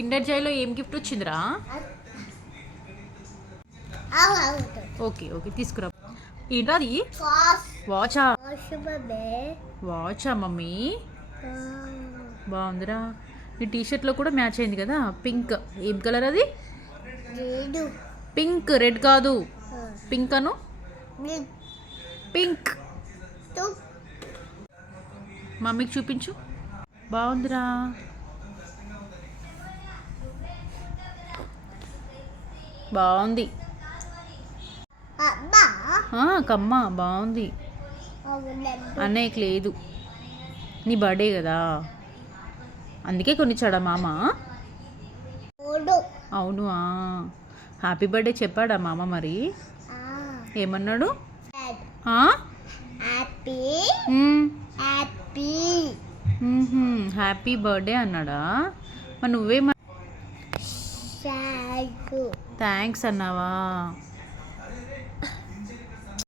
Kinder జాయ్లో ఏం gift వచ్చిందిరా? Okay okay తీసుకురా. ఏంట్రా అది? వాచా? వాచా మమ్మీ? బాగుందిరా. ఈ టీషర్ట్లో కూడా మ్యాచ్ అయింది కదా, పింక్. ఏం కలర్ అది? పింక్, రెడ్ కాదు. పింక్ అను. పింక్. మమ్మీకి చూపించు. బాగుందిరా. బాగుంది. కమ్మ బాగుంది. అన్నయ్యకి లేదు, నీ బర్త్డే కదా అందుకే కొనిచ్చాడా మామ? అవును. హ్యాపీ బర్త్డే చెప్పాడా మామ? మరి ఏమన్నాడు? హ్యాపీ బర్త్డే అన్నాడా? మరి నువ్వేమన్నా థ్యాంక్స్ అన్నావా?